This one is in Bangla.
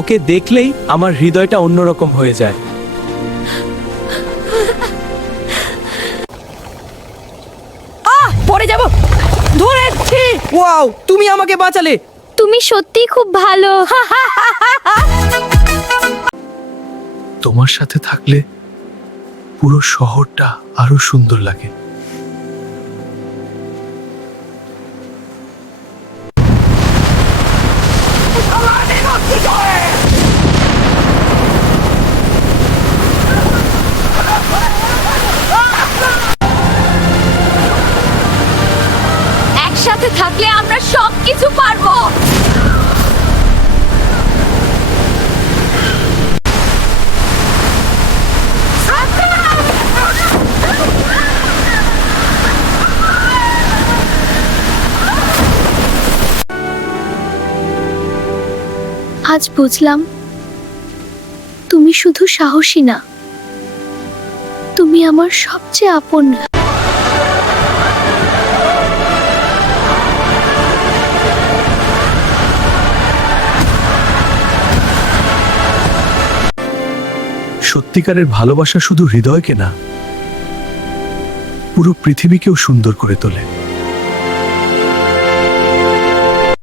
ওকে দেখলেই আমার হৃদয়টা অন্যরকম হয়ে যায়। পড়ে যাব, ধরেছি। ওয়াও, তুমি আমাকে বাঁচালে। তুমি সত্যিই খুব ভালো। তোমার সাথে থাকলে পুরো শহরটা আরো সুন্দর লাগে। একসাথে থাকলে আমরা সবকিছু পারবো। আজ বুঝলাম তুমি শুধু সাহসী না, তুমি আমার সবচেয়ে আপন। সত্যিকারের ভালোবাসা শুধু হৃদয়কে না, পুরো পৃথিবীকেও সুন্দর করে তোলে।